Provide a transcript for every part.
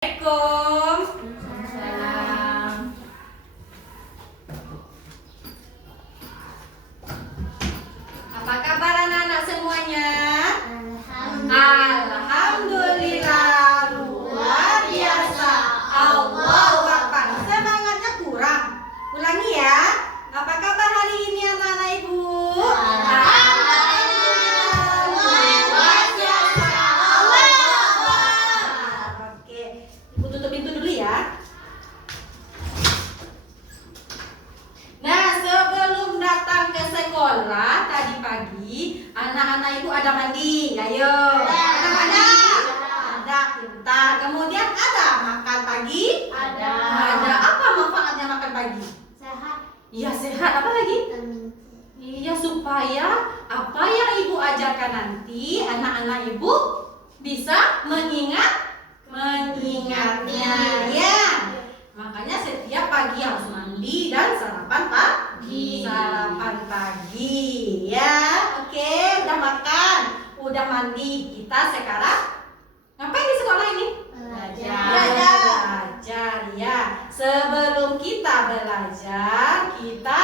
Assalamualaikum. Salam. Apa kabar anak-anak semuanya? Alhamdulillah, luar biasa. Allahu Akbar. Semangatnya kurang. Ulangi ya. Apa kabar hari ini anak-anak ibu? Luar biasa. Allahu Akbar. Oke, ibu tutup pintu dulu ya. Nah, sebelum datang ke sekolah tadi pagi, anak-anak ibu ada mandi. Ayo. Ada mandi? Ada, pintar. Kemudian ada makan pagi? Ada. Ada. Apa manfaatnya makan pagi? Sehat. Iya, sehat. Apa lagi? Iya, supaya apa yang ibu ajarkan nanti anak-anak ibu bisa mengingatnya. Ya. Makanya setiap pagi harus mandi dan sarapan pagi. Sarapan pagi, ya. Oke, udah makan, udah mandi. Kita sekarang ngapain di sekolah ini? Belajar, ya. Sebelum kita belajar, kita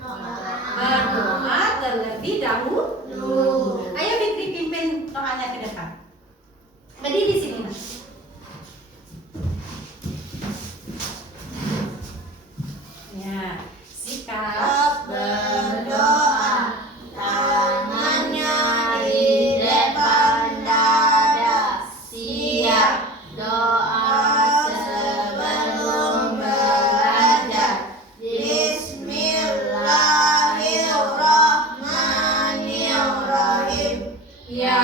berdoa terlebih dahulu. Ayo Fitri pimpin doanya ke depan. Berdiri di sini. Nak. Ya, sikap Berdoa, tangannya di depan dada, siap doa sebelum belajar. Bismillahirrahmanirrahim. ya.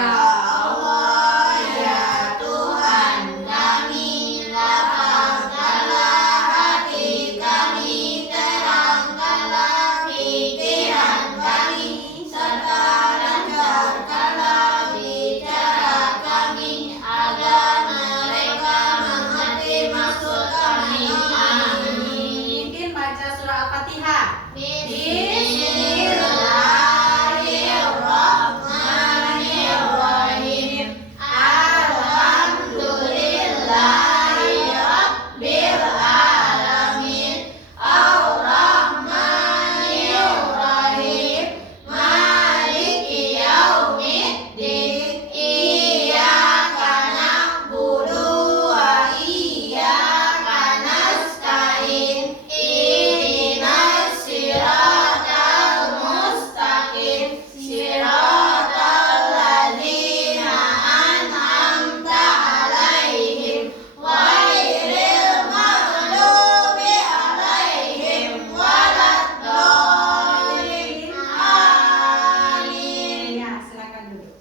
Allah, ya Tuhan kami, lapangkanlah hati kami, terangkanlah pikiran kami, serta lancarkanlah bicara kami, agar mereka mengerti maksud kami. Amin. Mungkin baca surah Al-Fatihah. Bismillahirrahmanirrahim. Alhamdulillahirabbil alamin. Ar-Rahmanirrahim. Maliki yaumiddin. Iyyaka na'budu wa iyyaka nasta'in. Ihdinas siratal mustaqim. Siratal ladzina an'amta 'alaihim ghairil maghdubi 'alaihim waladdallin. Amin. Ya, silakan duduk.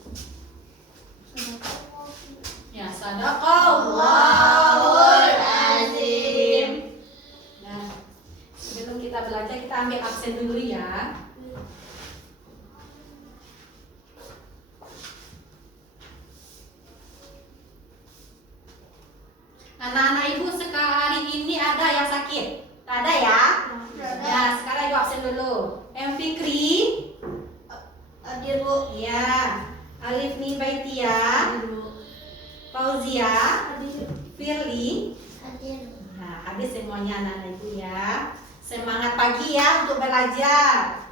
Ya, sadaqallahul azim. Nah, sebelum kita belajar kita ambil absen dulu ya. Anak-anak ibu hari ini ada yang sakit? Tak ada ya? Ya, sekarang ibu absen dulu. M. Fikri, Hadir Bu. ya. Alif Nibaitia, Fauzia, Firly. Hadir. Nah, habis semuanya anak-anak ibu ya. Semangat pagi ya untuk belajar.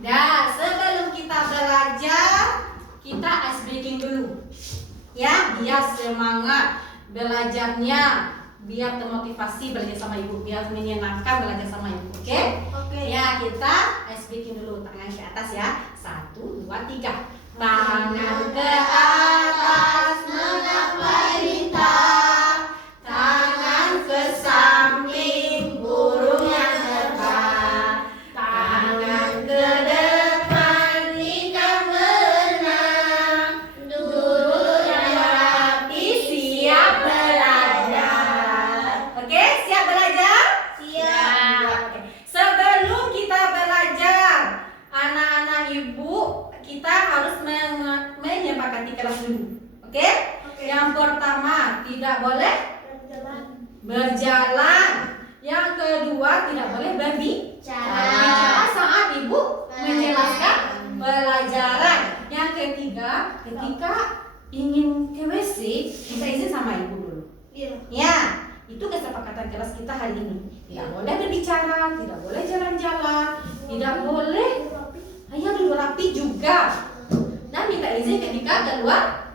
Nah, sebelum kita belajar, kita ice breaking dulu. Ya, biar semangat belajarnya, biar termotivasi belajar sama ibu, biar menyenangkan belajar sama ibu. Oke? Oke. Ya, kita ice breaking dulu. Tangan ke atas ya. 1, 2, 3. Tangan ke atas menggapai bintang. Tangan ke samping burung yang terbang. Tangan ke depan ikan berenang. Duduk yang rapi siap belajar. Oke, siap belajar? Siap. Oke. Sebelum kita belajar, anak-anak ibu kita harus menyepakati kelas dulu. Oke? Yang pertama, tidak boleh berjalan. Yang kedua, tidak boleh berbicara saat ibu menjelaskan pelajaran. Yang ketiga, ketika ingin ke WC, minta izin sama ibu dulu. Iya. Ya, itu kesepakatan kelas kita hari ini. Tidak boleh berbicara, tidak boleh jalan-jalan, tidak boleh duduk rapi juga. Dan minta izin ketika keluar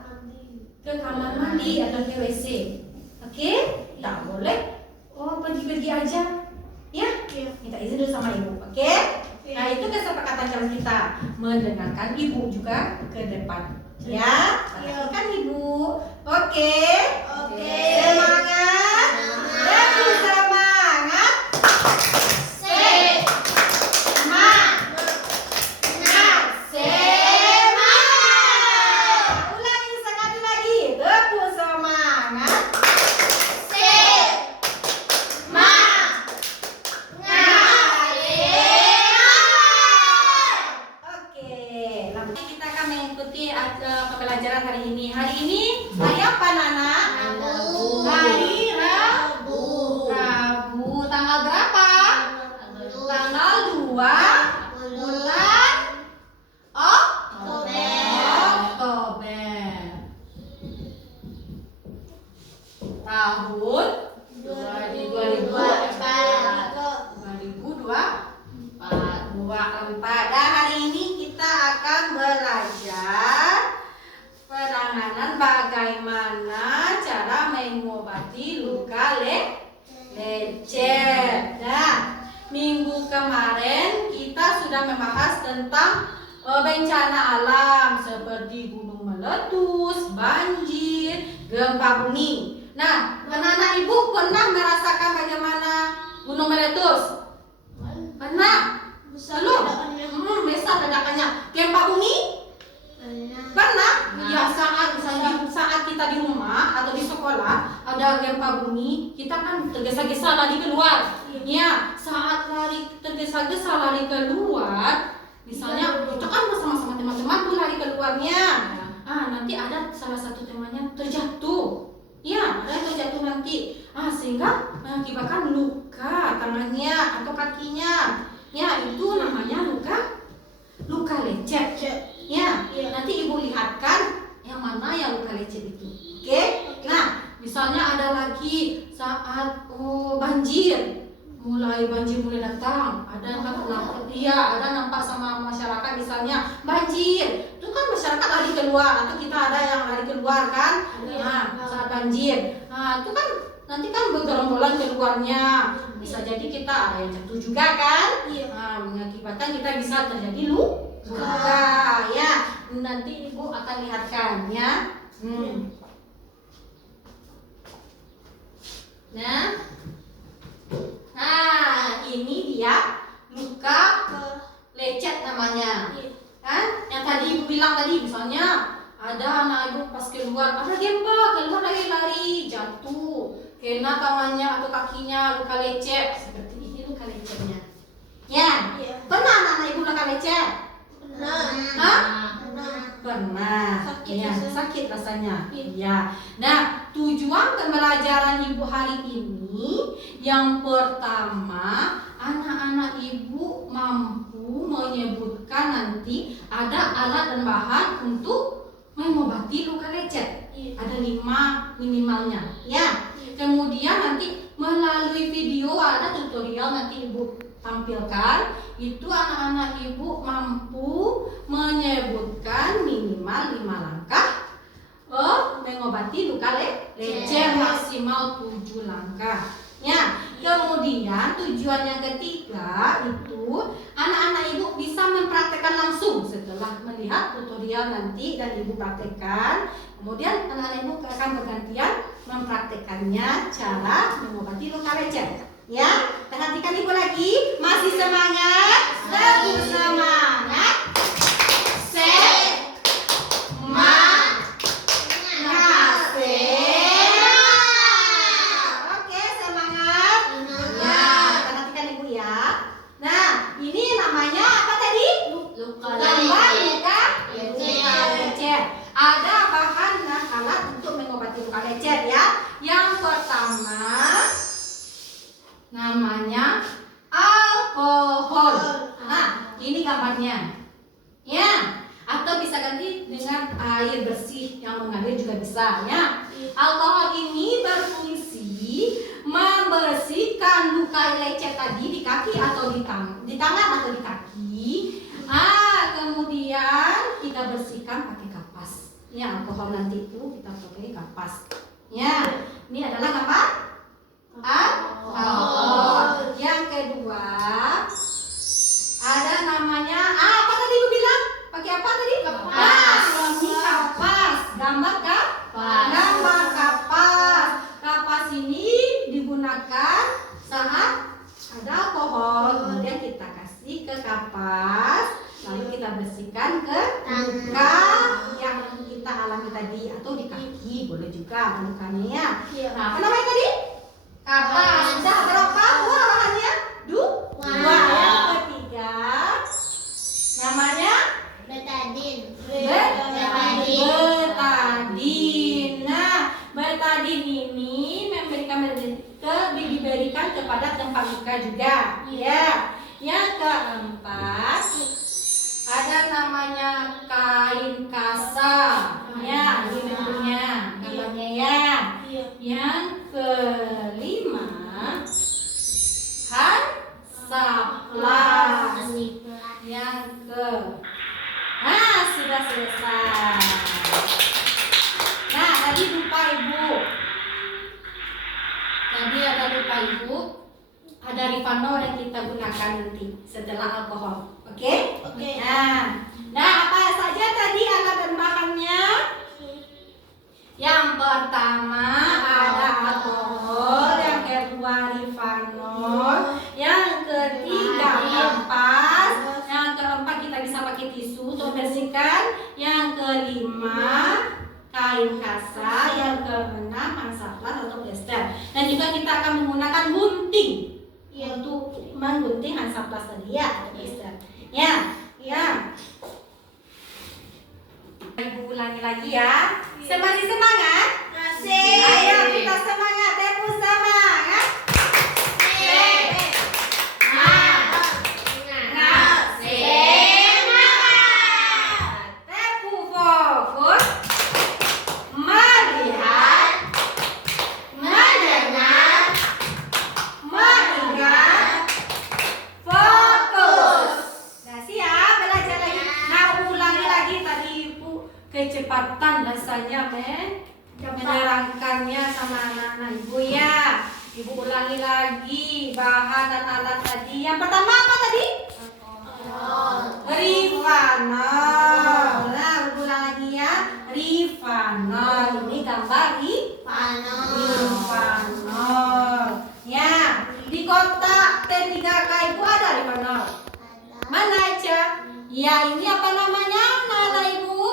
ke kamar mandi atau ke WC. Oke? Tidak boleh pergi-pergi aja. Ya? Minta izin dulu sama ibu. Oke? Nah, itu kesepakatan kelas kita. Mendengarkan ibu juga ke depan. Ya? Perhatikan ibu. Oke? Oke. Semangat. Lebih semangat. Ulangi sekali lagi. Lebih semangat. Oke, langsung kita akan mengikuti pembelajaran hari ini. Hari ini hari apa, Nana? Rabu. Hari Rabu. Tanggal berapa? Tanggal 2 bulan Oktober. Tahun 2024. Dan hari ini kita akan belajar penanganan bagaimana cara mengobati luka lecet. Nah, minggu kemarin kita sudah membahas tentang bencana alam seperti gunung meletus, banjir, gempa bumi. Nah, anak-anak ibu pernah merasakan bagaimana gunung meletus? Pernah? Belum? Besar ledakannya. Gempa bumi? Pernah? Ya, saat kita di rumah atau di sekolah ada gempa bumi, kita kan tergesa-gesa lari keluar. Ya, saat tergesa-gesa lari keluar, misalnya kita kan bersama-sama teman-teman tuh lari keluarnya. Nanti ada salah satu temannya terjatuh. Ya, ada yang terjatuh nanti. Sehingga mengakibatkan luka tangannya atau kakinya. Ya, itu namanya luka lecet. Ya, nanti ibu lihatkan yang mana yang luka lecet itu. Oke? Nah, misalnya ada lagi saat banjir. Mulai datang, ada nampak sama masyarakat misalnya banjir. Itu kan masyarakat lari keluar atau kita ada yang lari keluar kan? Saat banjir. Itu kan nanti kan bergerombolan keluarnya. Bisa jadi kita ada yang jatuh juga kan? Mengakibatkan kita bisa terjadi luka. Ya, nanti ibu akan lihatkan ya. Nah, ini dia luka lecet namanya. Kan? Yang tadi ibu bilang tadi misalnya ada anak ibu pas keluar, ada gempa, keluar lari jatuh, kena tangannya atau kakinya luka lecet. Seperti ini luka lecetnya. Ya. Pernah anak ibu luka lecet? Pernah. Sakit rasanya. Ya. Nah, tujuan pembelajaran ibu hari ini yang pertama, anak-anak ibu mampu menyebutkan nanti ada alat dan bahan untuk mengobati luka lecet. Ada 5 minimalnya. Ya. Kemudian nanti melalui video ada tutorial nanti ibu tampilkan, itu anak-anak ibu mampu menyebutkan minimal 5 langkah mengobati luka lecet, maksimal 7 langkah. Ya, kemudian tujuan yang ketiga itu anak-anak ibu bisa mempraktekkan langsung setelah melihat tutorial nanti dan ibu praktekkan. Kemudian anak-anak ibu akan bergantian mempraktekannya cara mengobati luka lecet. Ya, perhatikan ibu lagi. Masih semangat? Lebih semangat. Oke, semangat. Ya, perhatikan ibu ya. Nah, ini namanya apa tadi? Luka lecet. Ada bahan dan alat untuk mengobati luka lecet ya. Yang pertama namanya alkohol. Nah, ini gambarnya. yang lecet tadi di kaki atau di tangan atau di kaki. Kemudian kita bersihkan pakai kapas. Ya, alkohol nanti itu kita pakai kapas. Ya, ini adalah apa? Alkohol. Yang kedua ada namanya apa tadi Ibu bilang? Pakai apa tadi? Kapas. Ini kapas. Gambar Kapas. Gambar kapas. Kapas ini digunakan saat ada alkohol. Kemudian kita kasih ke kapas, lalu kita bersihkan ke luka yang kita alami tadi atau di kaki boleh juga ada lukanya ya. Nah, apa namanya tadi? Kapas. Sudah berapa buah bahannya? Dua. Yang ketiga namanya Betadin. betadin. Nah, betadin ini diberikan kepada tempat luka juga. Ya. Yang keempat ada namanya kain kasa. Ya, ini bentuknya, gambarnya ya. Yang kelima hansaplas. Yang sudah selesai. Nah, tadi lupa Ibu. Tadi ada lupa Ibu. Ada Rivanol yang kita gunakan nanti setelah alkohol. Oke? Nah, apa saja tadi alat dan bahannya? Yang pertama ada alkohol, yang kedua Rivanol, yang ketiga kapas, yang keempat kita bisa pakai tisu untuk bersihkan, yang kelima kain kasa, yang keenam hansaplas atau plester. Dan juga kita akan menggunakan gunting untuk menggunting hansaplas tadi ya atau plester. Ya. Ibu ulangi lagi ya. Masih semangat? Masih. Ayo kita semangat, tepuk semangat. Tepuk fokus. Melihat, mendengar, mengingat, fokus. Nah, siap belajar lagi. Nah, ulangi lagi tadi Ibu kecepatan rasanya menerangkannya sama anak-anak Ibu ya. Ibu ulangi lagi bahan dan alat tadi. Yang pertama apa tadi? Rivanol. Nah, ulang lagi ya. Rivanol. Ini gambar Rivanol. Ya, di kotak T3K Ibu ada Rivanol. Mana aja? Ya, ini apa namanya? Anak Ibu?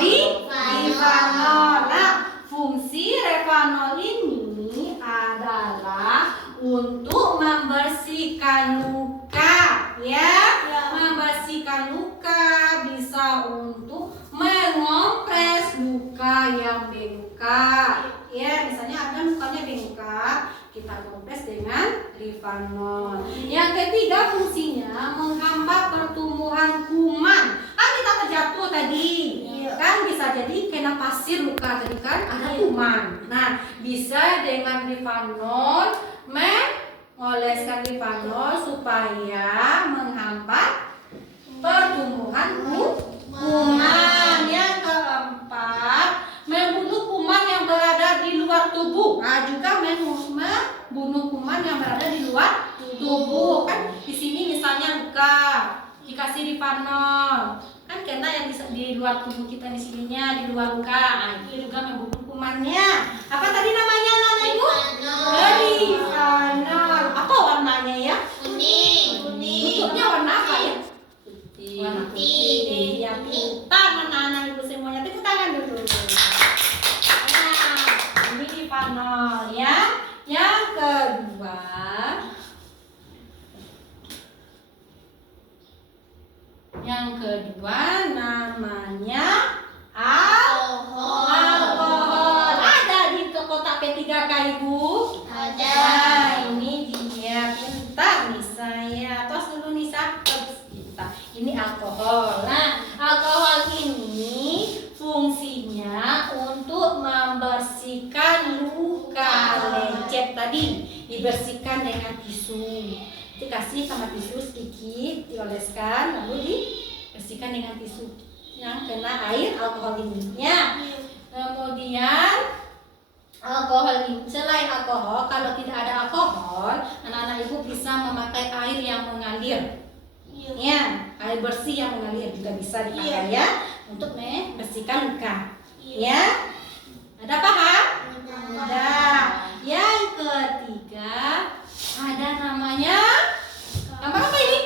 Rivanol. Nah, fungsi Rivanol ini adalah untuk membersihkan luka, ya. Membersihkan luka, bisa untuk mengompres luka yang bengkak. Ya, misalnya ada lukanya bengkak, kita kompres dengan Rivanol. Yang ketiga fungsinya menghambat pertumbuhan kuman. Kita terjatuh tadi, kan bisa jadi kena pasir luka tadi kan ada kuman. Nah, bisa dengan Rivanol mengoleskan Rivanol supaya menghambat pertumbuhan kuman. Yang keempat, membunuh kuman yang berada di luar tubuh. Nah, juga membunuh kuman yang berada di luar tubuh. Kan di sini misalnya luka, dikasih Rivanol, kan kena yang di luar tubuh kita di sininya, di luar luka. Nah, itu juga membunuh kumannya. Apa tadi namanya anak Ibu? Rivanol. Apa warnanya ya? Kuning. Bentuknya warna apa ya? Warna Putih. putih. Ya, pintar anak-anak Ibu semuanya. Tepuk tangan dulu. Nah, ini Rivanol ya. Yang kedua, namanya alkohol. Ada di kotak P3K Ibu? Ada. Nah, ini dia. Pintar nih saya. Tos dulu nih kita. Ini alkohol. Nah, alkohol ini fungsinya untuk membersihkan luka lecet tadi. dibersihkan dengan tisu. Dikasih sama tisu sedikit, dioleskan, lalu dibersihkan dengan tisu yang kena air alkohol ini. Ya. Kemudian alkohol ini, selain alkohol, kalau tidak ada alkohol, anak-anak ibu bisa memakai air yang mengalir. Ya, air bersih yang mengalir juga bisa dipakai ya untuk membersihkan luka. Ya, ada paham? Ada. Yang ketiga ada namanya gambar apa ini?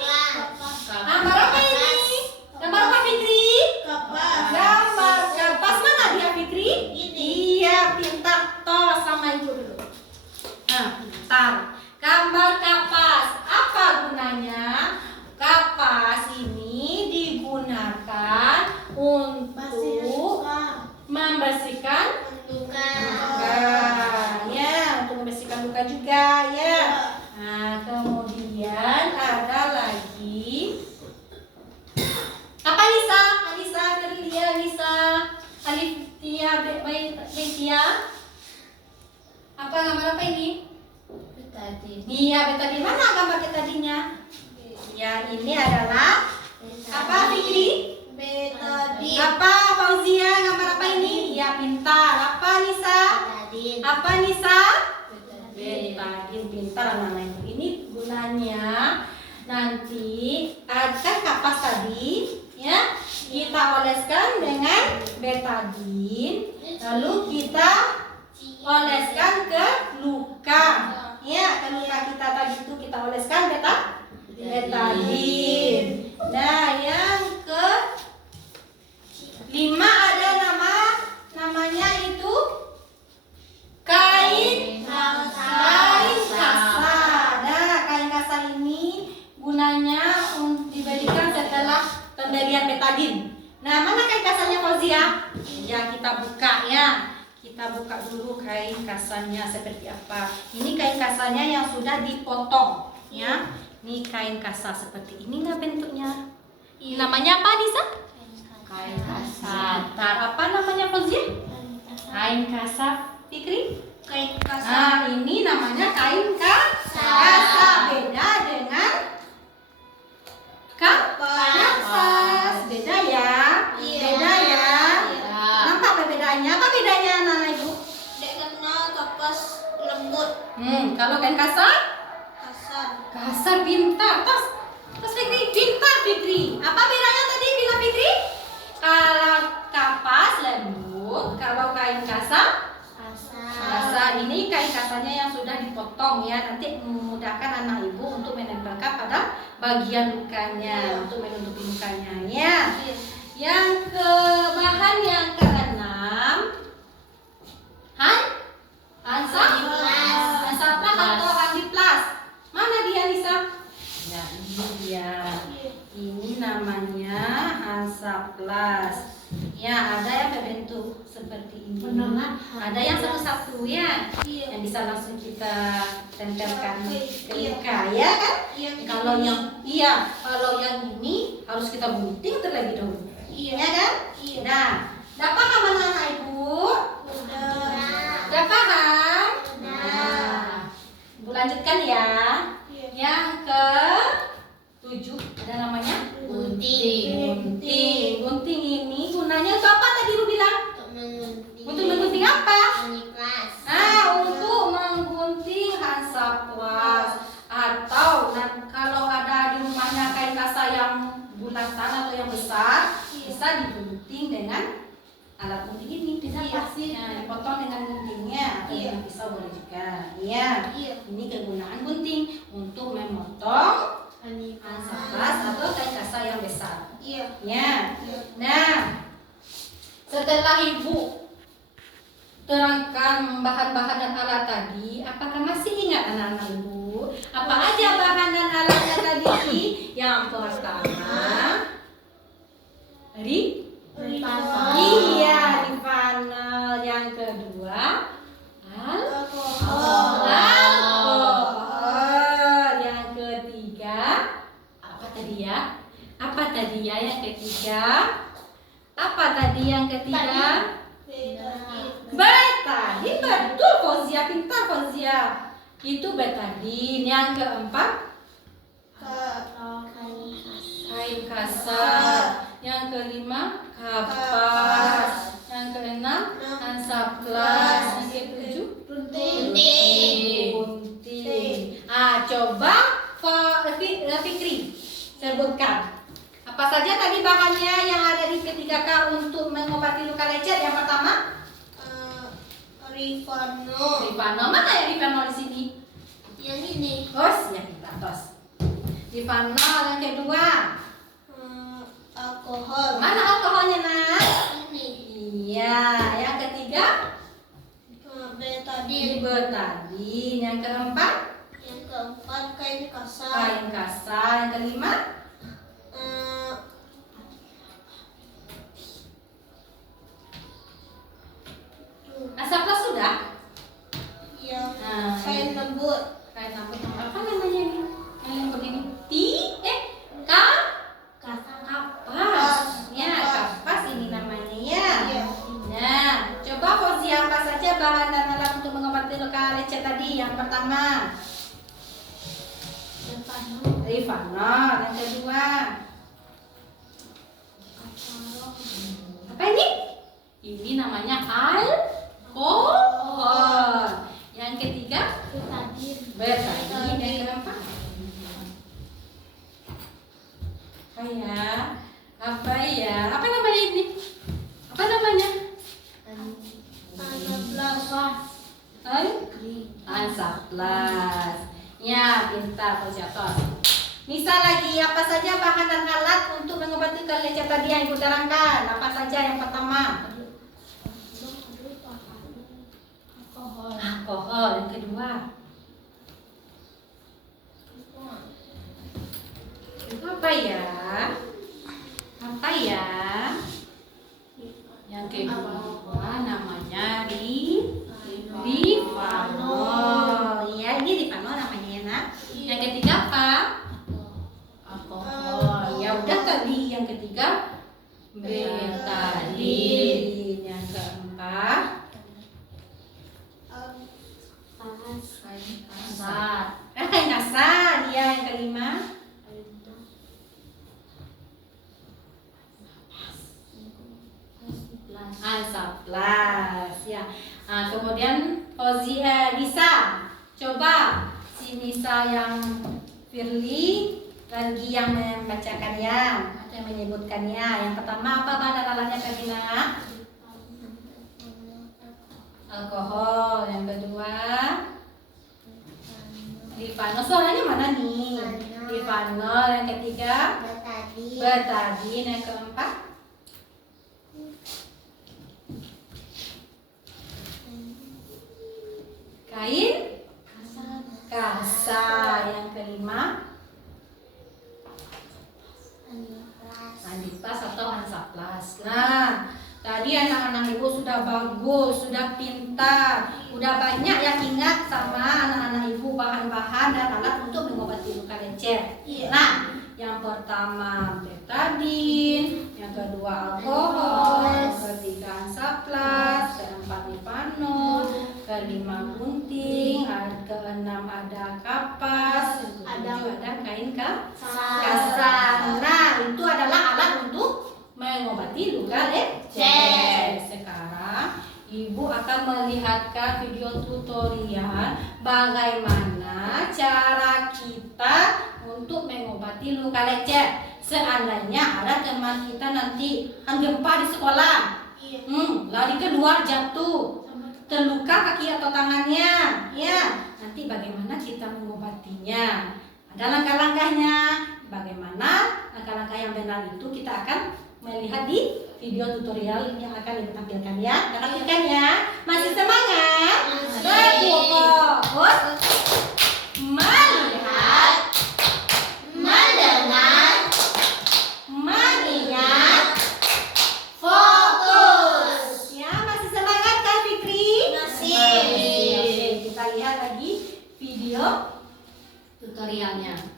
Gambar apa ini? Gambar apa Fikri? Gambar kapas. Mana dia Fikri? Iya, pintar. Tos sama ibu dulu. Nah, pintar. Gambar kapas. Apa gunanya? Kapas ini digunakan untuk membersihkan luka. Ya, untuk membersihkan luka juga ya. Nah, kemudian ada lagi apa Nisa? Alisa, Delia, Nisa, Alifia, Betia. Apa gambar apa ini? Betadin. Iya, betadin. Mana gambar betadinnya? Ya, ini adalah apa Fikri? Betadin. Apa Fauzia? Gambar apa ini? Ya, pintar. Apa Nisa? Betadin. Apa Nisa? Betadin. Betadin, pintar anak-anak ibu. Ini gunanya nanti ada kapas tadi ya, kita oleskan dengan betadin, lalu kita oleskan ke luka. Ya, ke luka kita tadi itu kita oleskan betadin. Nah, yang ke 5 ada namanya itu kain kasar. Nah, kain kasar ini gunanya diberikan setelah pemberian betadin. Nah, mana kain kasarnya Fauzia? Ya, kita buka ya. Kita buka dulu kain kasarnya seperti apa. Ini kain kasarnya yang sudah dipotong ya. Ini kain kasar seperti ini nggak bentuknya? Namanya apa Nisa? Kain kasar. Apa namanya Fauzia? Kain kasar Fikri? Kain Nah, ini namanya kain kasar. Beda dengan kapas. Beda ya? Iya. Beda ya? Nampak perbedaannya? Apa bedanya anak-anak ibu? Dek kenal kapas lembut, Kalau kain kasar? kasar. Kasar, pintar. Terus Fikri, pintar Fikri. Apa bedanya tadi bilang Fikri? Kalau kapas lembut, kalau kain kasar kasar. Ini kain kasarnya yang sudah dipotong ya, nanti memudahkan anak ibu untuk menempelkan pada bagian lukanya, untuk menutupi lukanya ya. Yang ke bahan yang keenam, Hansaplas atau Handiplas. Mana dia Nisa? Ya, ini dia. Ini namanya Hansaplas. Ya, ada yang berbentuk seperti ini. Ada yang satu-satu ya, yang bisa langsung kita tempelkan ke luka ya kan? Kalau yang ini harus kita gunting terlebih dahulu. Ya kan? Nah, udah paham anak-anak ibu? Udah paham? Nah, ibu lanjutkan ya. Yang ke 7 ada namanya gunting. Gunting ini gunanya untuk apa tadi ibu bilang? Untuk menggunting apa? Untuk menggunting Hansaplas. Atau kalau ada di rumahnya kain kasar yang bulatan atau yang besar, bisa digunting dengan alat gunting ini. Bisa dipotong dengan guntingnya atau dengan pisau boleh juga. Ya, ini kegunaan gunting untuk memotong Hansaplas atau kain kasar yang besar. Ya. Nah, setelah ibu terangkan bahan-bahan dan alat tadi, apakah masih ingat anak-anak ibu? Apa aja bahan dan alatnya tadi? Yang pertama, rifanel. Yang kedua, alkohol. Yang ketiga, apa tadi ya? Yang ketiga? Apa tadi yang ketiga? Betadin, betul Fauzia, pintar Fauzia. itu betadin. Yang keempat, kain kasar. Yang kelima, kapas. Yang keenam, Hansaplast. Yang ketujuh, gunting. Coba Fikri sebutkan apa saja tadi bahannya yang ada di ketiga K untuk mengobati luka lecet. Yang pertama, Rifano. Mana ya Rifano di sini? Yang ini. Ya kita tos. Rifano. Yang kedua, Alkohol. mana alkoholnya nak? Ini. Iya. Yang ketiga, Betadin. betadin. Yang keempat, Yang keempat kain kasar. kain kasar. Yang kelima, Hansaplast sudah. Yang Nah, kain lembut. kain rambut apa namanya ini? Yang begini. Kapas. Ya, kapas ini namanya ya. Iya. Nah, coba Fauzi apa saja bahan dan alat untuk mengobati luka lecet tadi? Yang pertama, Rifanol. Yang kedua, apa ini? Ini namanya alkohol. Yang ketiga, betadin. Yang keempat, apa ya? Apa namanya ini? Apa namanya? Hansaplast. Ya, pintar Fauziatos. Nisa lagi, apa saja bahan dan alat untuk mengobati luka lecet tadi yang ibu terangkan? Apa saja? Yang pertama, alkohol. Yang kedua, itu apa ya? Yang kedua namanya Rifanol. Iya, ini Rifanol namanya ya nak. Yang ketiga apa? Alkohol. Ya udah tadi. Yang ketiga, betadin. Yang keempat, kain kasar. Ya, yang kelima, Hansaplast. Ya. Kemudian Nisa, coba si Nisa yang Firly lagi yang membacakannya atau yang menyebutkannya. Yang pertama, apa bahan alatnya tadi nak? Alkohol. Yang kedua, Rifanol. Suaranya mana nih? Rifanol. Yang ketiga, betadin. Yang keempat, kain kasar. Yang kelima, Handiplast atau Hansaplast. Nah, tadi anak-anak ibu sudah bagus, sudah pintar, udah banyak yang ingat sama anak-anak ibu bahan-bahan dan alat untuk mengobati luka lecet. Iya. Nah, yang pertama betadin, yang kedua alkohol, yang ketiga Hansaplast, keempat Rifanol, kelima gunting, keenam ada kapas, yang ketujuh ada kain kasar. Nah, itu adalah alat untuk mengobati luka lecet. Sekarang ibu akan melihatkan video tutorial bagaimana cara kita untuk mengobati luka lecet. Seandainya ada teman kita nanti gempa di sekolah, lari keluar jatuh, terluka kaki atau tangannya, ya, nanti bagaimana kita mengobatinya? Ada langkah-langkahnya. Bagaimana langkah-langkah yang benar itu kita akan melihat di video tutorial yang akan ibu tampilkan ya. Perhatikan ya. Masih semangat? Berfokus, melihat, mendengar, mengingat, fokus. Ya, masih semangat kan Fikri? Masih. Oke, kita lihat lagi video tutorialnya.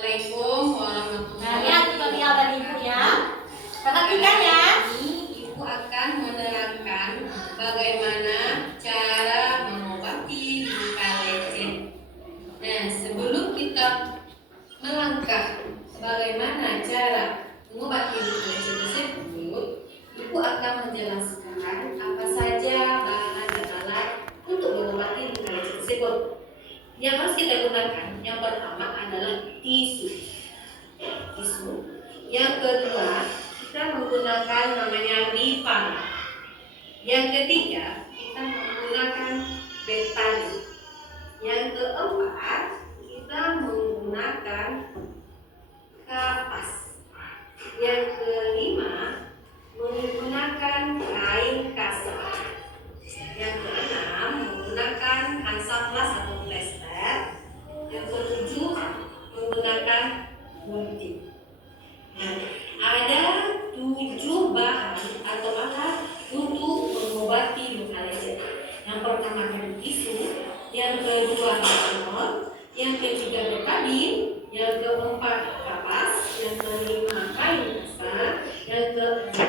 Assalamualaikum warahmatullahi Nah, lihat tutorial dari Ibu ya. Perhatikan ya. Ini Ibu akan menerangkan bagaimana cara mengobati luka lecet. Nah, sebelum kita melangkah bagaimana cara mengobati luka lecet tersebut, Ibu akan menjelaskan apa saja bahan dan alat untuk mengobati luka lecet tersebut. Yang harus kita gunakan yang pertama adalah tisu. Yang kedua, kita menggunakan namanya Rifan. Yang ketiga, kita menggunakan betadine. Yang keempat, kita menggunakan kapas. Yang kelima, menggunakan kain kasar. Yang keenam, menggunakan hansaplast atau plester. Yang ketujuh, menggunakan gunting. Nah, ada 7 bahan atau alat untuk mengobati luka lecet. Yang pertama adalah tisu, yang kedua Tylenol, yang ketiga betadine, yang keempat kapas, yang kelima kain kasar, yang keenam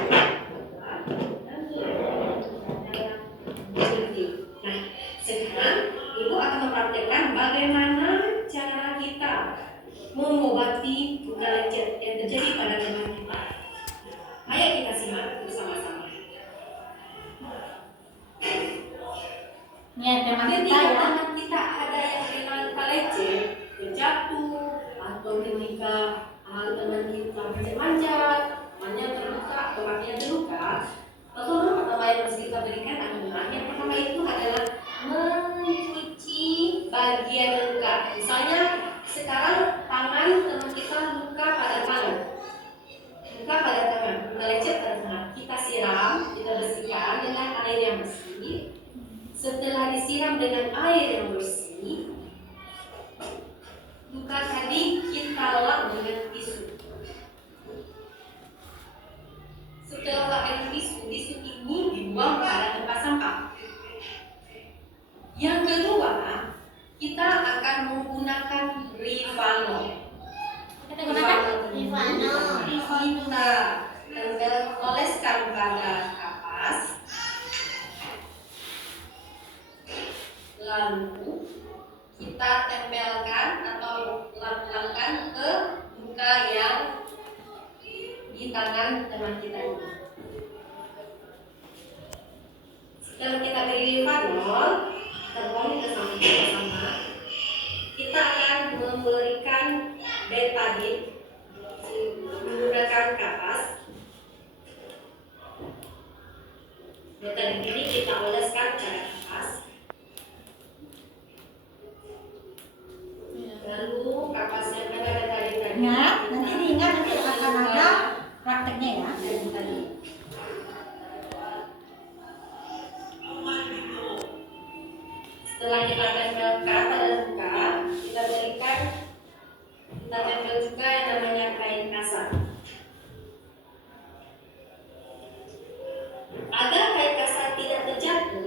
gunting. Nah, sekarang Ibu akan mempraktekkan bagaimana cara kita mengobati luka lecet yang terjadi pada teman kita. Ayo kita simak bersama-sama. Nih, teman kita Ketika ya. teman kita ada yang kena luka lecet, terjatuh, atau ketika teman kita manjat-manjat, temannya terluka atau kakinya terluka, pertolongan pertama yang harus kita berikan adalah yang pertama itu adalah mencuci bagian luka. Misalnya sekarang tangan teman kita luka pada tangan, luka lecet pada tangan. Kita siram, kita bersihkan dengan air yang bersih. Setelah disiram dengan air yang bersih, luka tadi kita lap dengan tisu. Setelah lap dengan tisu ini dibuang pada tempat sampah. Yang kedua, kita akan menggunakan Rivanol. Kita gunakan Rivanol. Kita oleskan pada kapas, lalu kita tempelkan atau lapkan ke luka yang di tangan teman kita ini. Setelah kita beri Rivanol, kita buang ke sama-sama. Kita akan memberikan betadine menggunakan kapas. Betadine ini kita oleskan pada kapas. Lalu kapas yang ada betadine tadi. Ingat, nanti diingat nanti akan ada prakteknya ya. Tadi. Setelah kita tempelkan pada luka, kita tempel juga yang namanya kain kasar. Agar kain kasar tidak terjatuh,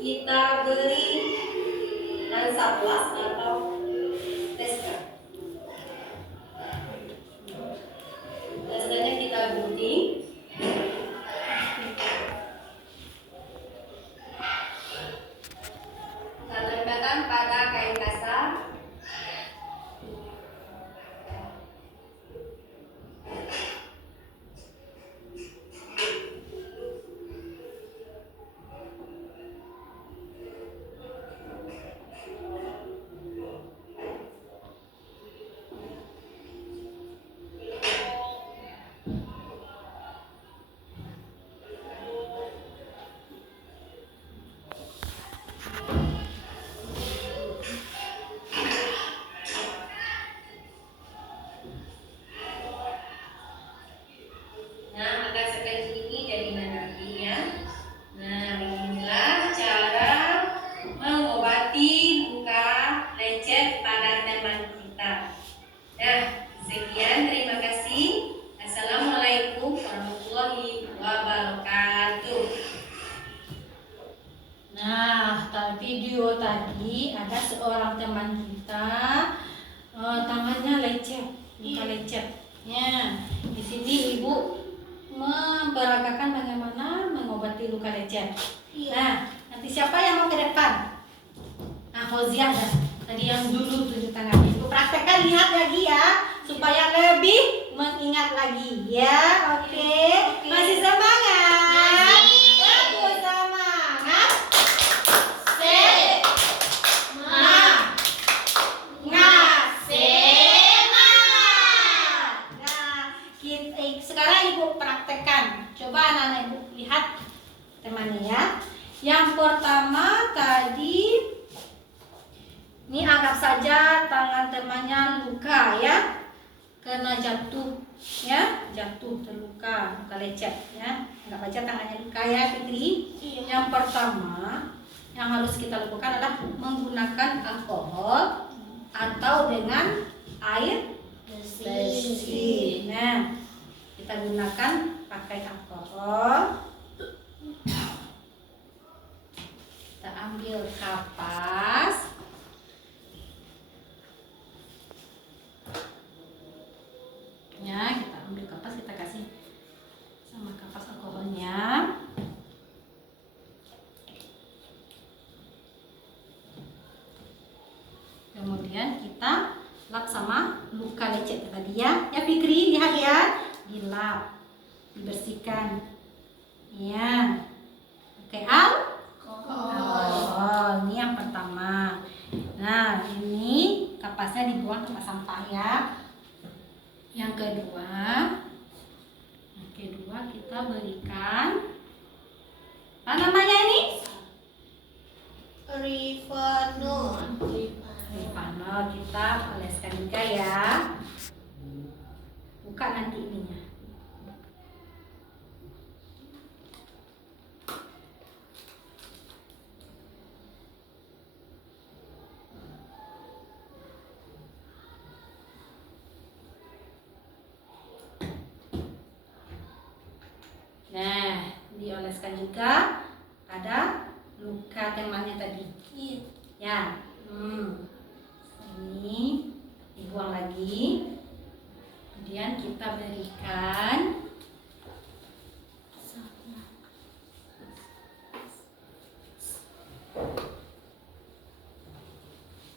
kita beri hansaplast atau plester. Plesternya kita gunting. Kita tempelkan pada kain kasar. Nah, agar seperti ini jadinya nanti ya. Nah, beginilah cara mengobati luka lecet pada teman kita. Nah, sekian, terima kasih. Assalamualaikum warahmatullahi wabarakatuh. Nah, video tadi ada seorang teman kita lihat lagi ya, supaya lebih mengingat lagi ya. Oke. Masih semangat? Masih. Bagus, semangat. Nah, sekarang Ibu praktekkan. Coba anak-anak Ibu lihat temannya ya. Yang pertama tadi, ini anggap saja tangan temannya luka ya, karena jatuh ya, jatuh terluka, luka lecet ya. Anggap aja tangannya luka ya, Fitri. Iya. Yang pertama yang harus kita lakukan adalah menggunakan alkohol atau dengan air bersih. Nah, kita gunakan pakai alkohol. Kita ambil kapas. Ya, kita ambil kapas, kita kasih sama kapas alkoholnya. Kemudian kita lap sama luka lecet tadi ya. Ya Fikri, lihat ya. Dilap, dibersihkan. Ya. Oke, alkohol. Ini yang pertama. Nah, ini kapasnya dibuang ke tempat sampah ya. Yang kedua kita berikan apa namanya ini? Rivanol. Rivanol, kita oleskan juga ya. Buka nanti ininya. Nah, dioleskan juga pada luka temannya tadi. Iya. Ya, ini dibuang lagi. Kemudian kita berikan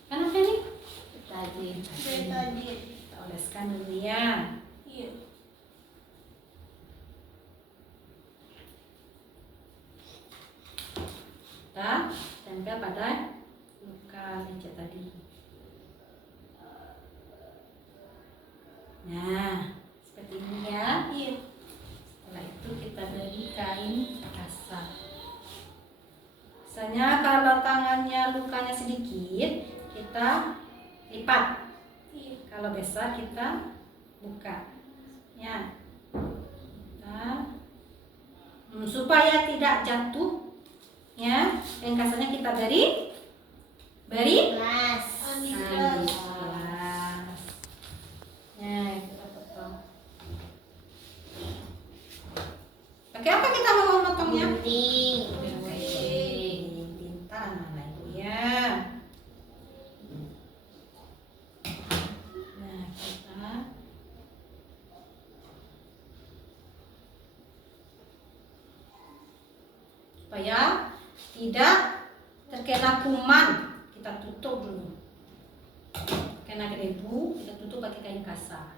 kan apa nih? Betadine. Betadine. Kita oleskan dulu ya. Iya. Kita tempel pada luka lecet tadi. Nah, seperti ini ya. Iya. Setelah itu kita beri kain basah. Misalnya kalau tangannya lukanya sedikit, kita lipat. Iya. Kalau besar kita buka. Ya. Nah, supaya tidak jatuh, ya, ringkasannya kita beri Mas. Nah, kita potong. Pakai apa kita mau potongnya? Gunting. Pintar anak ibu ya. Nah, kita supaya tidak terkena kuman, kita tutup dulu. Kena debu, kita tutup pakai kain kasar.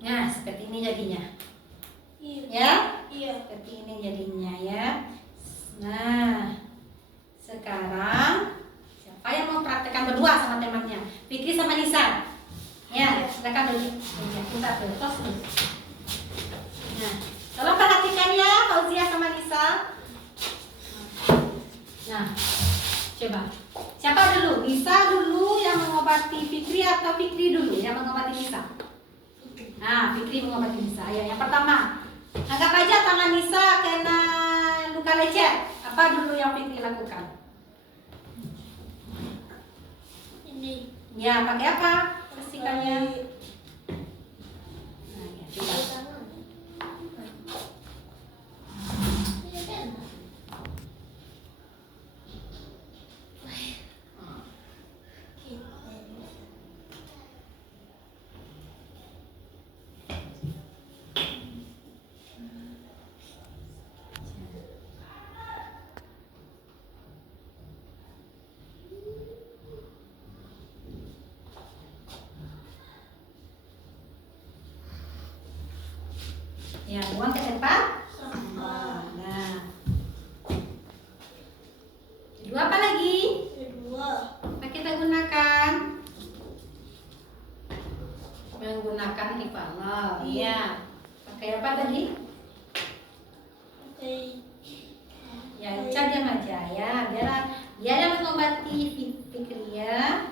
Nah, seperti ini jadinya. Iya. Ya? Iya. Seperti ini jadinya ya. Nah, sekarang siapa yang mau praktekkan berdua sama temannya? Fikri sama Nisa. Ya, silakan dulu. Ya, kita bertos nih. Nah, tolong perhatikan ya, Fauzia sama Nisa. Nah, coba. Siapa dulu? Nisa dulu yang mengobati Fikri atau Fikri dulu yang mengobati Nisa? Nah, Fikri mengobati Nisa. Ya, yang pertama, anggap aja tangan Nisa kena luka lecet. Apa dulu yang Fikri lakukan? Ini. Ya, pakai apa? Bersihkannya. Ya, buang ke tempat Sampah. nah, kedua apa lagi? Kedua. Apa kita gunakan? Menggunakan e-funnel. Iya. Pakai apa tadi? Pakai Ya, diam aja ya. Biar dia yang mengobati Fikri ya.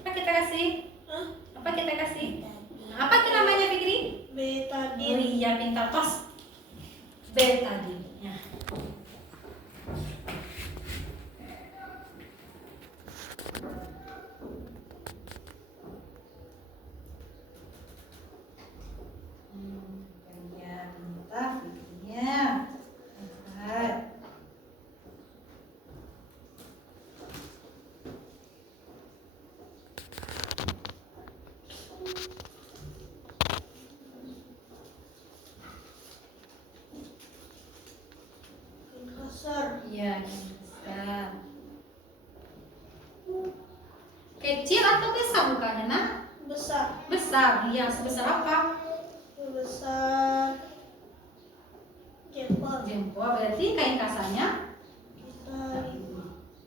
Apa kita kasih? Hah? Apa kita kasih? Apa itu namanya Fikri? Betadin. Oh iya, pintar tos. Betadin. Ya. Ya, pintar Fikrinya. Hebat. Kasar. Iya, besar. Kecil atau besar bukannya, nak? Besar. Besar, iya. Sebesar apa? Besar. Jempol. Jempol, berarti kain kasarnya? Kita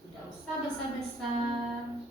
Tidak usah besar-besar.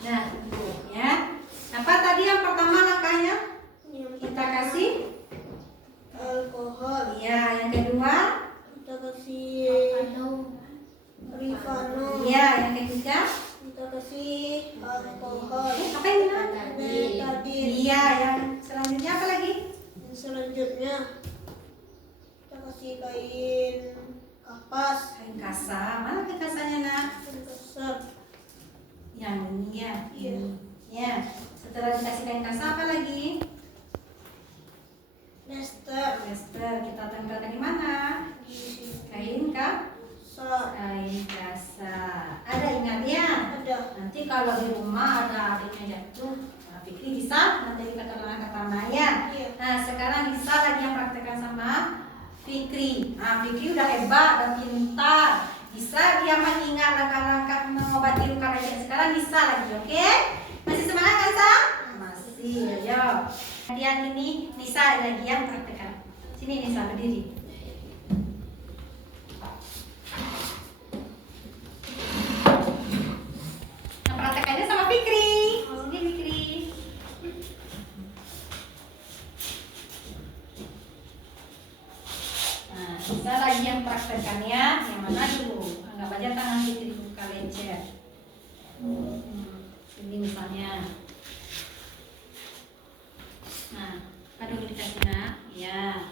Nah, ya. Apa tadi yang pertama langkahnya? Kita kasih. alkohol. Iya, yang kedua. Kita kasih Rifano. Iya, yang ketiga. Kita kasih alkohol. Apa ini, nak? Betadin. Iya, yang selanjutnya apa lagi? Dan selanjutnya kita kasih kain kapas. Kain kasa. Mana kain kasanya, nak? Kain kasar. Yang ini ya. Iya. Ya. Setelah dikasih kain kasa apa lagi? Daster. Daster. Kita tempelkan di mana? Di sini. Kain Kasar. kain kasa. Ada ingatnya? Ada. Nanti kalau di rumah ada adiknya jatuh, nah, Fikri bisa nanti kita kata namanya. Iya. Nah, sekarang bisa lagi yang praktekkan sama Fikri. Nah, Fikri udah hebat dan pintar. Bisa dia mengingat langkah-langkah mengobati luka lecet. Sekarang bisa lagi, oke? Masih semangat kan, Sang? Masih, ayo. Kemudian ini Nisa lagi yang praktekkan. Sini Nisa berdiri. Nah, praktekannya sama Fikri. Sini Fikri. Nah, Nisa lagi yang praktekannya. Yang mana dulu? Anggap aja tangan Fikri buka lecet. Ini misalnya. Nah, kan dulu dikasih nak, ya.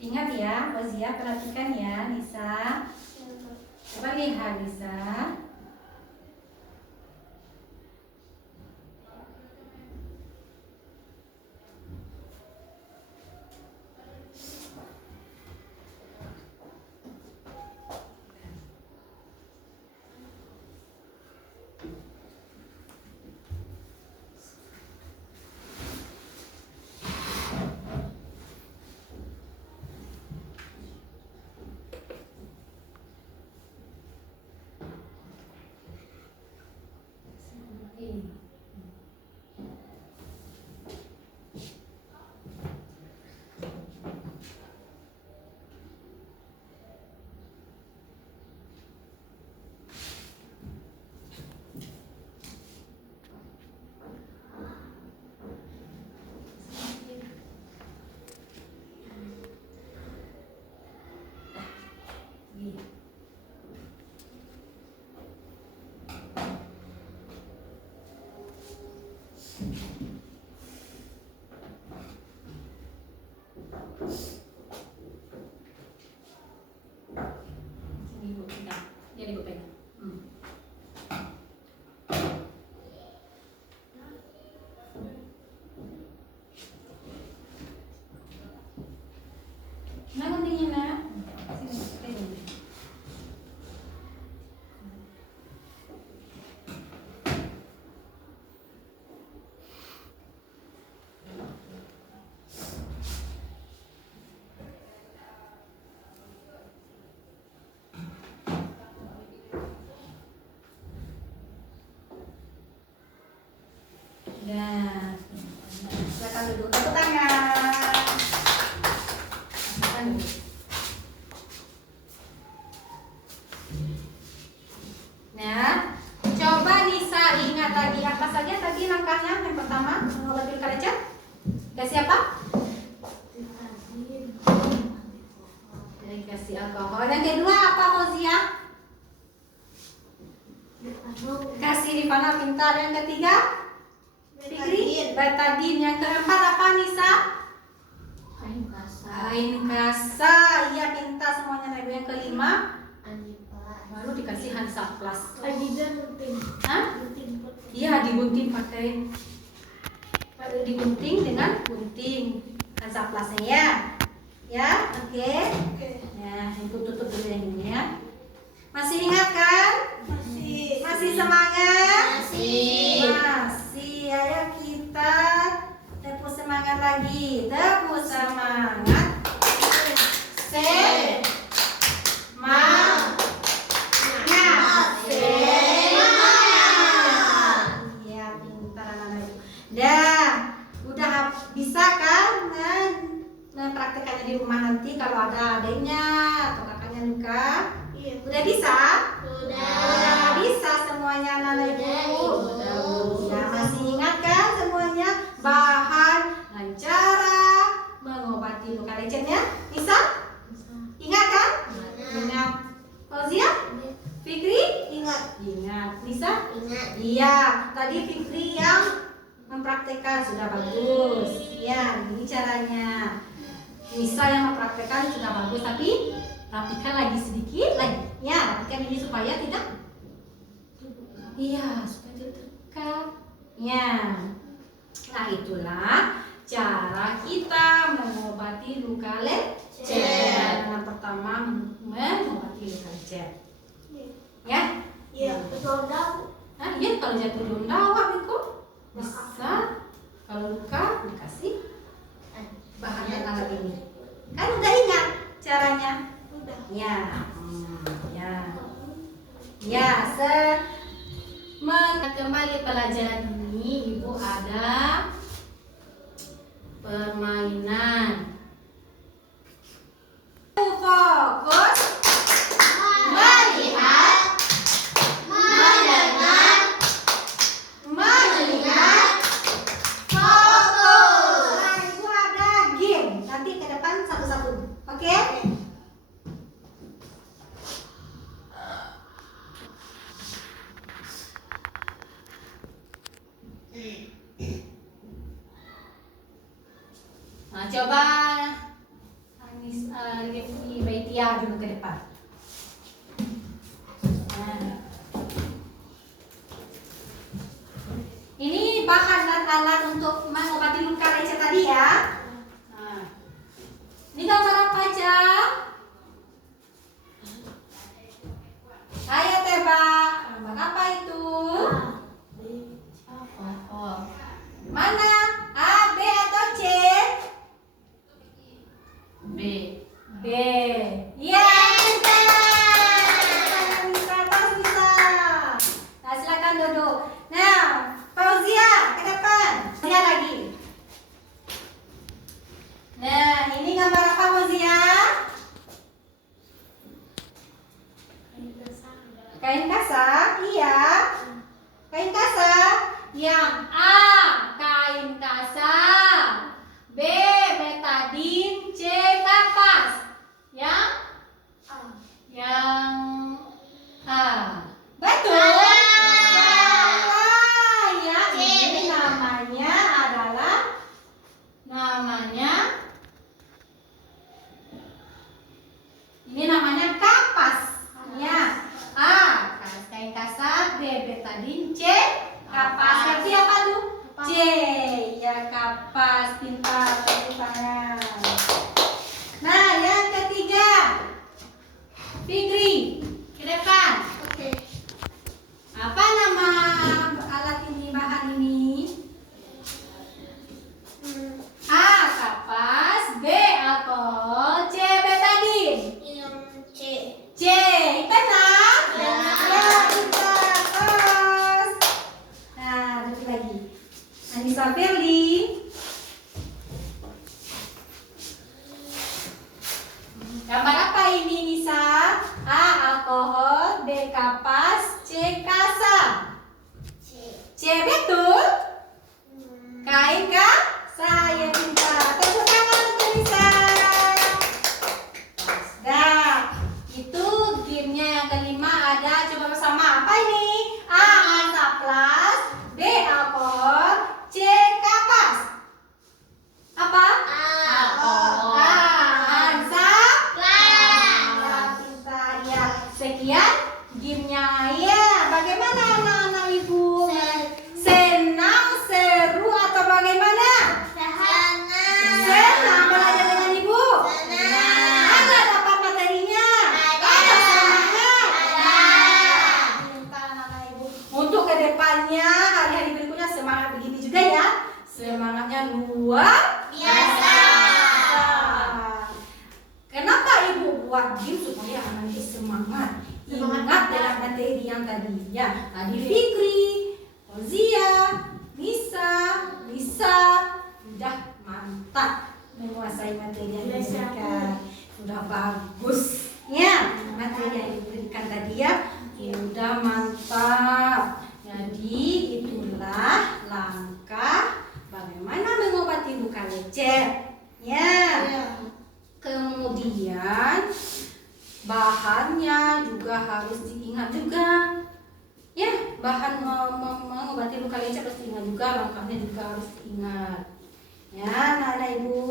Ingat ya, Fozia, perhatikan ya, Nisa. Coba lihat, Nisa. Ini Ibu pegang. Ini Ibu pegang. Nah, guntingnya nak. Sini, pegang. Nah, silakan duduk. Tepuk tangan. Silakan duduk. Nah, coba Nisa ingat tadi apa saja tadi langkahnya. Yang pertama, mengobati luka lecet. Kasih apa? Kasih alkohol. Yang kedua apa, Fozia? Kasih Rifana pintar. Yang ketiga? Fikri, betadin. Yang keempat apa, Nisa? Kain kasa. Iya, pintar semuanya. Yang kelima? Baru dikasih Hansaplast. Hah? Iya, digunting pakai digunting dengan gunting Hansaplastnya ya. Ya, oke. Nah, ibu tutup dulu yang ini ya. Masih ingat kan? Masih semangat? Masih. Ayo kita tepuk semangat lagi. Tepuk semangat. di rumah nanti kalau ada adiknya atau kakaknya luka. Iya. Udah bisa? Sudah. Udah bisa semuanya anak ibu. Ya, masih ingat kan semuanya bahan dan cara mengobati luka lecetnya? Bisa? Ingat kan? Ingat. Fauzia? Fikri? Ingat. Ingat. Bisa? Ingat. Iya, tadi Fikri yang mempraktekkan sudah bagus. Ya, ini caranya. Nisa yang mempraktekkan sudah bagus, tapi rapikan lagi sedikit lagi. Ya, rapikan ini supaya tidak. Iya, supaya tidak terdekat. Ya. Nah, itulah cara kita mengobati luka lecet. Yang pertama mengobati luka lecet. Ya? Iya. Betul dah. Nah, iya kalau jatuh daun daun itu bisa. Kalau luka dikasih bahan yang alat ini. Kan udah ingat caranya? Udah. Ya. Ya. Ya, kembali pelajaran ini Ibu ada permainan. Fokus melihat, mendengar, melihat, fokus. Nah, itu ada game. Nanti ke depan satu-satu. Oke? Nah, coba Rifki Baitia dulu ke depan. Nah. Ini bahan dan alat untuk mengobati luka lecet tadi ya. Nah. Ini gambar apa aja? Ayo tebak. Gambar apa itu? Oh. Mana? A, B atau C? B. B. Iya, bisa. Bisa. Nah, silakan duduk. Nah, Fauzia ke depan. Fauzia lagi. Nah, ini gambar apa Fauzia? Kain kasar? Iya. Kain kasar? Yang A, kain kasar. B, betadin. C, kapas. Yang A. Betul. Salah. Ya, ini namanya adalah ini namanya kapas. Ya. A, kain kasar. B, betadin. C, kapas. Berarti apa tuh? C. Ya, kapas. Pintar. Tepuk tangan. Nah, yang ketiga. Fikri, ke depan. Oke. Apa nama alat ini, bahan ini? A, kapas. B, alkohol. C, betadin. Yang C. C, benar? Ya. Ya, benar. Terus. Nah, duduk lagi. Anissa Firly. Gambar apa ini Nisa? A, alkohol. B, kapas. C, kasa. C, betul? Kain kah? Saya pintar. Tepuk tangan untuk Nisa. Nah, itu gamenya yang kelima ada. Coba bersama. Apa ini? A, ansaplas. B, alkohol. C, kapas. Apa? Alkohol. A, ansaplas. Pintar ya. Sekian gamenya ya. Bagaimana anak-anak ibu? Senang, seru atau bagaimana? Senang belajar dengan ibu? Ada dapat materinya? Ada semangat? Pintar anak-anak ibu. Untuk kedepannya, hari-hari berikutnya semangat begitu juga ya. Semangatnya luar Biasa. Kenapa ibu buat game supaya anak itu semangat? Ingat dalam materi yang tadi ya. Tadi Fikri, Fauzia, Nisa, Lisa sudah mantap menguasai menguasai materi yang diberikan. Sudah bagus ya materi yang diberikan tadi ya. Sudah mantap. Jadi itulah langkah bagaimana mengobati luka lecet. Ya. Kemudian bahannya juga harus diingat juga. Ya, bahan mengobati luka lecet harus diingat juga, langkahnya juga harus diingat. Ya, anak-anak ibu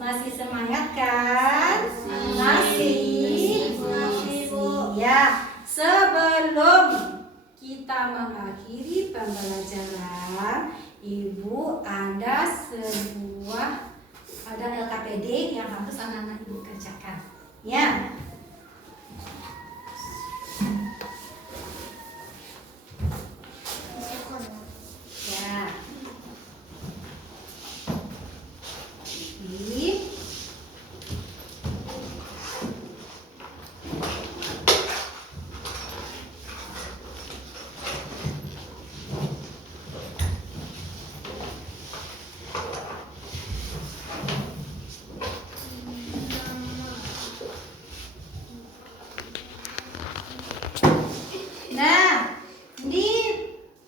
masih semangat kan? Masih, Bu. Ya, sebelum kita mengakhiri pembelajaran, ibu ada LKPD yang harus anak-anak ibu kerjakan. Ya. Ya. Ini. Nah, di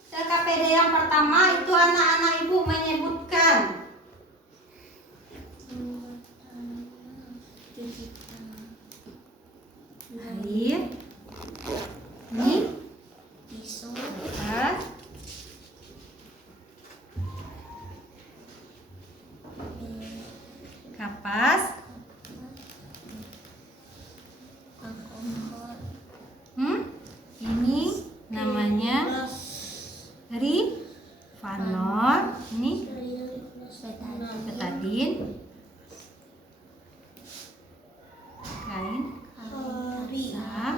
LKPD yang pertama itu anak-anak ibu menyebutkan air, ini Pisau. kapas, Alkohol. ini namanya rifanol, ini betadin, kain basah.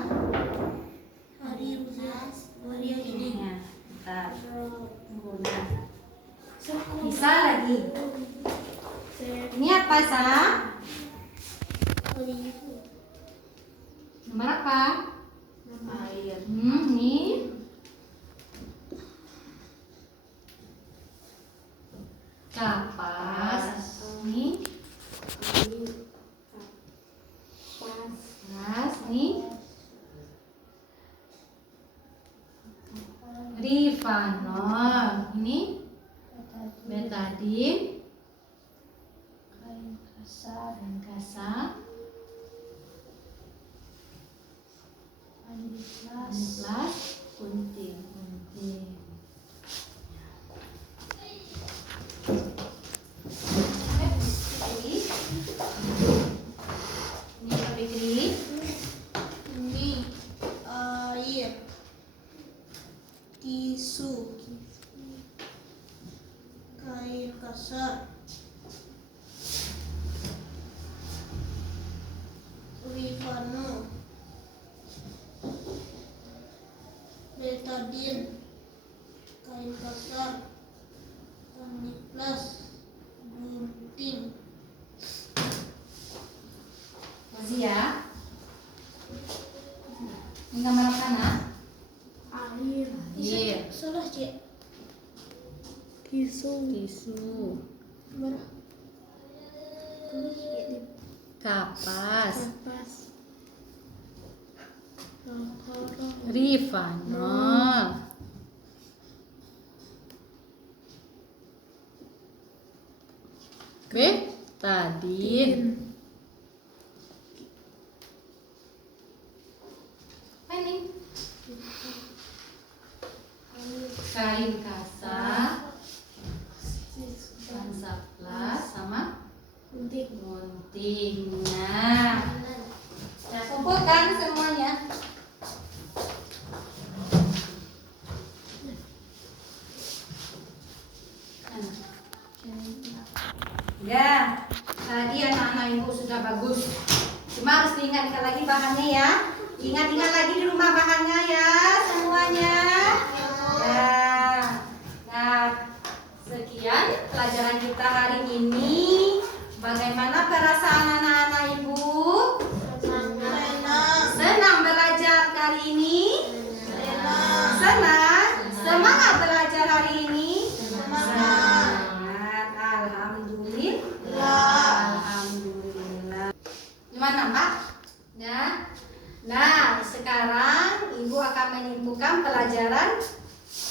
Ya, bentar. Tunggu, nah. Bisa lagi. Ini apa, Sa? Nomor apa? Air. Ini kapas. Ini kapas. Ini rifanol. Ini betadin. Kain kasar. Dan kasar. Amplas. Gunting. Ini apa Fikri? Ini air. Tisu. Kain kasar. Rifano. Betadin. Kain kasar. Amplas. Gunting. Fozia. Ini gambar apa, Nak? Air. Air. Salah, Cik. Tisu. Berapa? Tulis, Cik. Kapas. Kapas. Alkohol. Rifanol. Betadin. Apa ini? Kain kasar, Hansaplast sama Gunting. gunting. Nah, kumpulkan semuanya. Ya, tadi anak-anak ibu sudah bagus. Cuma harus diingatkan lagi bahannya ya. Ingat-ingat lagi di rumah bahannya ya semuanya. Ya. Nah, sekian pelajaran kita hari ini. Bagaimana perasaan anak-anak ibu? Senang belajar kali ini? Senang? Semangat belajar hari ini? Semangat. Alhamdulillah. Gimana, Mbak? Ya. Nah, sekarang Ibu akan menyimpulkan pelajaran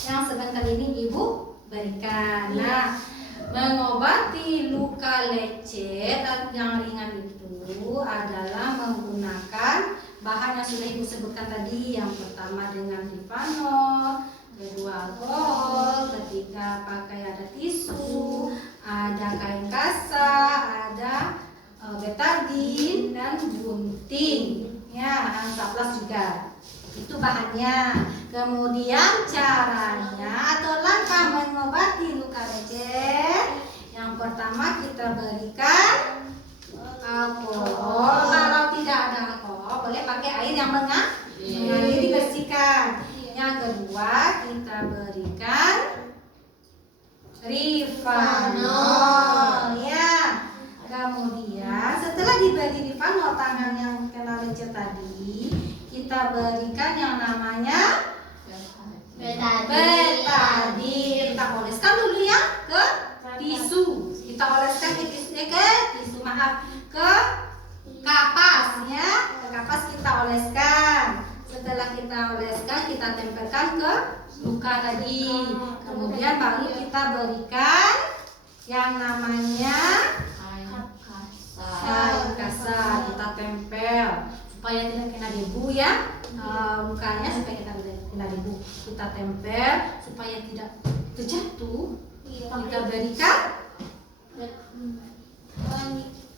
yang sebentar ini Ibu berikan. Nah, mengobati luka lecet yang ringan itu adalah menggunakan bahan yang sudah Ibu sebutkan tadi. Yang pertama dengan dipanol, kedua alkohol, ketiga pakai ada tisu, ada kain kasa, ada betadin dan gunting. Ya, Hansaplast juga. Itu bahannya. Kemudian caranya atau langkah mengobati luka lecet. Yang pertama kita berikan alkohol. Kalau tidak ada alkohol, boleh pakai air yang mengalir dibersihkan. Yang kedua kita berikan Rivanol. Ya. Kemudian setelah diberi Rivanol tangan yang kena lecet tadi, kita berikan yang namanya betadin. Kita oleskan dulu ya ke tisu. Kita oleskan ke tisu, ke kapas ya. Ke kapas kita oleskan. Setelah kita oleskan, kita tempelkan ke luka tadi. Kemudian baru kita berikan yang namanya kain kasa. Kita tempel supaya tidak kena debu ya, lukanya supaya kita tidak kena debu. Kita tempel supaya tidak terjatuh. Kita berikan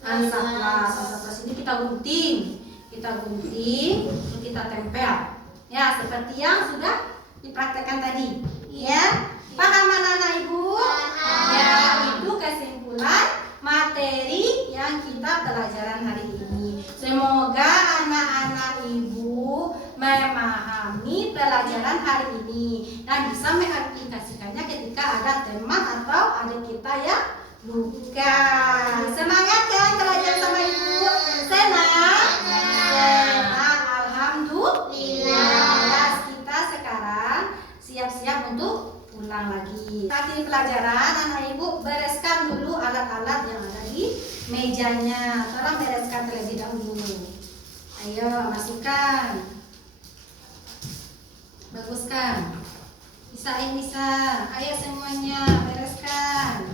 Hansaplast ini kita gunting. Lalu kita tempel. Ya, seperti yang sudah dipraktekkan tadi. Ya, paham anak-anak Ibu? Ya, itu kesimpulan materi yang kita pelajaran hari ini. Semoga anak-anak Ibu memahami pelajaran hari ini dan bisa mengaplikasikannya ketika ada teman atau adik kita yang luka. Semangat kan belajar sama Ibu? Senang? Alhamdulillah. Kita sekarang siap-siap untuk pulang lagi. Akhir pelajaran anak Ibu bereskan dulu alat-alat yang ada di mejanya. Tolong bereskan terlebih dahulu. Ayo masukkan. Baguskan. Bisa. Ayo semuanya bereskan.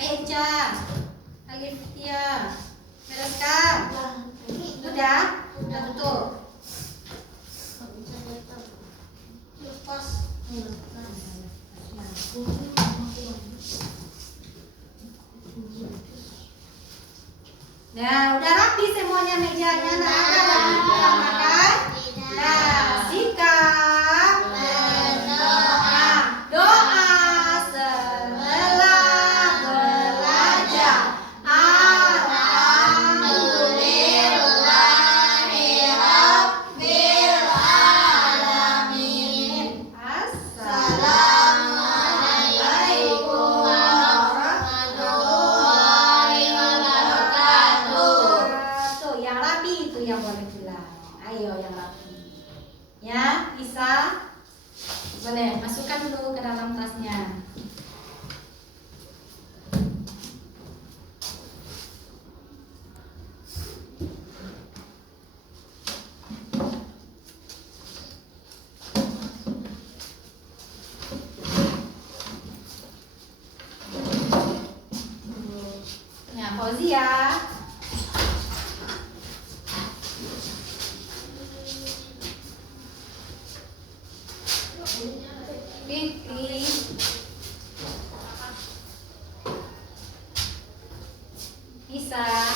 Ayo Ica, Alifia, bereskan. Udah tutup. Nah, udah rapi semuanya mejanya. Nah, ada lagi kurang makan. Nah, sikap doa setelah belajar. Alhamdulillahirabbil alamin. Assalamualaikum warahmatullahi wabarakatuh. Tuh, yang rapi itu yang boleh pulang. Ayo yang rapi. Ya, bisa. Boleh, masukkan dulu ke dalam tasnya. Ya, Fauzi ya. Fikri. Bisa.